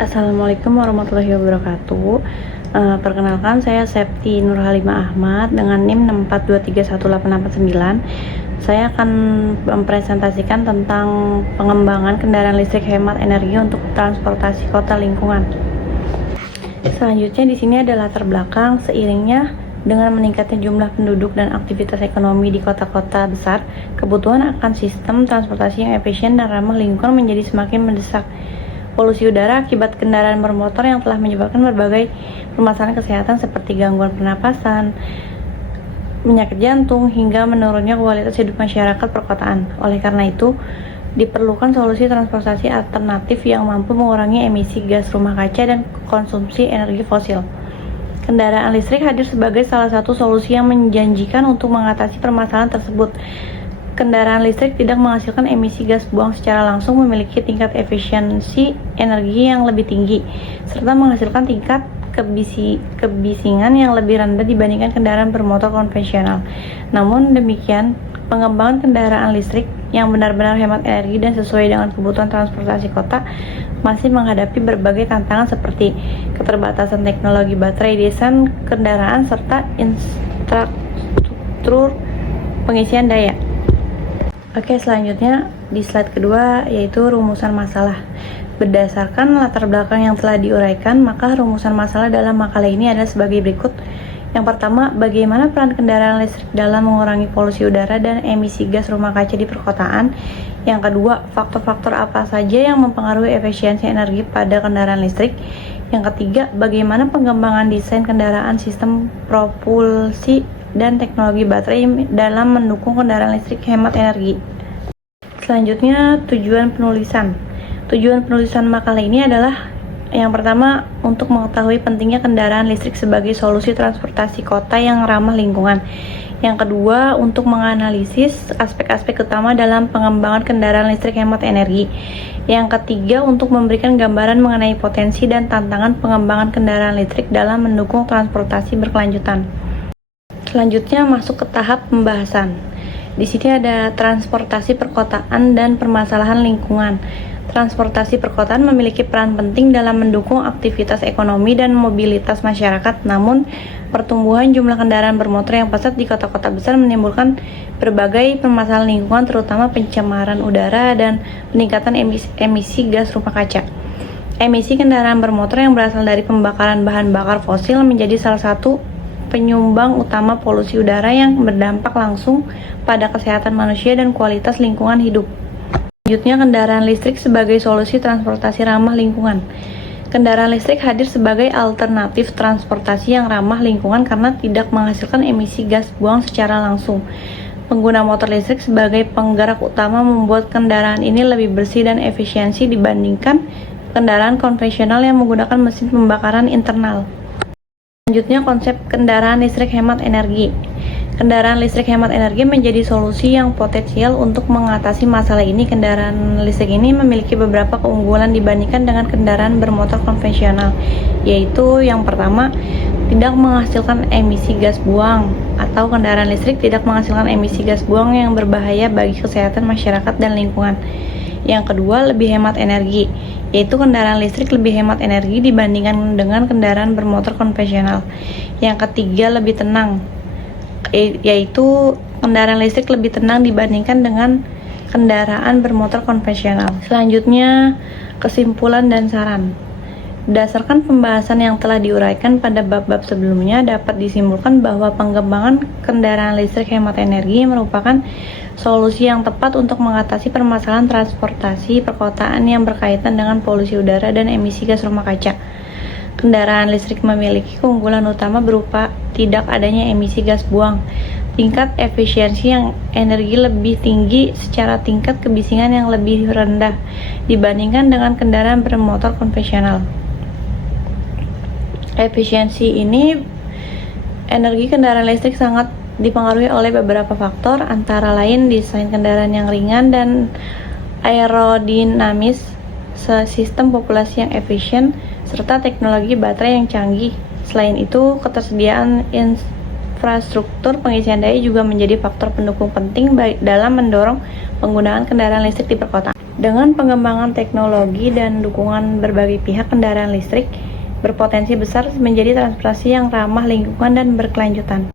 Assalamualaikum warahmatullahi wabarakatuh. Perkenalkan, saya Septi Nurhalimah Ahmad dengan NIM 642318889. Saya akan mempresentasikan tentang pengembangan kendaraan listrik hemat energi untuk transportasi kota lingkungan. Selanjutnya di sini ada latar belakang. Seiringnya dengan meningkatnya jumlah penduduk dan aktivitas ekonomi di kota-kota besar, kebutuhan akan sistem transportasi yang efisien dan ramah lingkungan menjadi semakin mendesak. Polusi udara akibat kendaraan bermotor yang telah menyebabkan berbagai permasalahan kesehatan seperti gangguan pernapasan, penyakit jantung, hingga menurunnya kualitas hidup masyarakat perkotaan. Oleh karena itu, diperlukan solusi transportasi alternatif yang mampu mengurangi emisi gas rumah kaca dan konsumsi energi fosil. Kendaraan listrik hadir sebagai salah satu solusi yang menjanjikan untuk mengatasi permasalahan tersebut. Kendaraan listrik tidak menghasilkan emisi gas buang secara langsung, memiliki tingkat efisiensi energi yang lebih tinggi, serta menghasilkan tingkat kebisingan yang lebih rendah dibandingkan kendaraan bermotor konvensional. Namun demikian, pengembangan kendaraan listrik yang benar-benar hemat energi dan sesuai dengan kebutuhan transportasi kota masih menghadapi berbagai tantangan seperti keterbatasan teknologi baterai, desain kendaraan, serta infrastruktur pengisian daya. Oke, selanjutnya di slide kedua yaitu rumusan masalah. Berdasarkan latar belakang yang telah diuraikan, maka rumusan masalah dalam makalah ini adalah sebagai berikut. Yang pertama, bagaimana peran kendaraan listrik dalam mengurangi polusi udara dan emisi gas rumah kaca di perkotaan. Yang kedua, faktor-faktor apa saja yang mempengaruhi efisiensi energi pada kendaraan listrik. Yang ketiga, bagaimana pengembangan desain kendaraan, sistem propulsi, dan teknologi baterai dalam mendukung kendaraan listrik hemat energi. Selanjutnya, tujuan penulisan. Tujuan penulisan makalah ini adalah yang pertama, untuk mengetahui pentingnya kendaraan listrik sebagai solusi transportasi kota yang ramah lingkungan. Yang kedua, untuk menganalisis aspek-aspek utama dalam pengembangan kendaraan listrik hemat energi. Yang ketiga, untuk memberikan gambaran mengenai potensi dan tantangan pengembangan kendaraan listrik dalam mendukung transportasi berkelanjutan. Selanjutnya masuk ke tahap pembahasan. Di sini ada transportasi perkotaan dan permasalahan lingkungan. Transportasi perkotaan memiliki peran penting dalam mendukung aktivitas ekonomi dan mobilitas masyarakat. Namun, pertumbuhan jumlah kendaraan bermotor yang pesat di kota-kota besar menimbulkan berbagai permasalahan lingkungan, terutama pencemaran udara dan peningkatan emisi gas rumah kaca. Emisi kendaraan bermotor yang berasal dari pembakaran bahan bakar fosil menjadi salah satu penyumbang utama polusi udara yang berdampak langsung pada kesehatan manusia dan kualitas lingkungan hidup. Selanjutnya, kendaraan listrik sebagai solusi transportasi ramah lingkungan. Kendaraan listrik hadir sebagai alternatif transportasi yang ramah lingkungan karena tidak menghasilkan emisi gas buang secara langsung. Pengguna motor listrik sebagai penggerak utama membuat kendaraan ini lebih bersih dan efisiensi dibandingkan kendaraan konvensional yang menggunakan mesin pembakaran internal. Selanjutnya, konsep kendaraan listrik hemat energi. Kendaraan listrik hemat energi menjadi solusi yang potensial untuk mengatasi masalah ini. Kendaraan listrik ini memiliki beberapa keunggulan dibandingkan dengan kendaraan bermotor konvensional, yaitu yang pertama, tidak menghasilkan emisi gas buang, atau kendaraan listrik tidak menghasilkan emisi gas buang yang berbahaya bagi kesehatan masyarakat dan lingkungan. Yang kedua, lebih hemat energi, yaitu kendaraan listrik lebih hemat energi dibandingkan dengan kendaraan bermotor konvensional. Yang ketiga, lebih tenang, yaitu kendaraan listrik lebih tenang dibandingkan dengan kendaraan bermotor konvensional. Selanjutnya, kesimpulan dan saran. Berdasarkan pembahasan yang telah diuraikan pada bab-bab sebelumnya, dapat disimpulkan bahwa pengembangan kendaraan listrik hemat energi merupakan solusi yang tepat untuk mengatasi permasalahan transportasi perkotaan yang berkaitan dengan polusi udara dan emisi gas rumah kaca. Kendaraan listrik memiliki keunggulan utama berupa tidak adanya emisi gas buang, tingkat efisiensi yang energi lebih tinggi, secara tingkat kebisingan yang lebih rendah dibandingkan dengan kendaraan bermotor konvensional. Efisiensi ini, energi kendaraan listrik sangat dipengaruhi oleh beberapa faktor, antara lain desain kendaraan yang ringan dan aerodinamis, sistem populasi yang efisien, serta teknologi baterai yang canggih. Selain itu, ketersediaan infrastruktur pengisian daya juga menjadi faktor pendukung penting dalam mendorong penggunaan kendaraan listrik di perkotaan. Dengan pengembangan teknologi dan dukungan berbagai pihak, kendaraan listrik berpotensi besar menjadi transportasi yang ramah lingkungan dan berkelanjutan.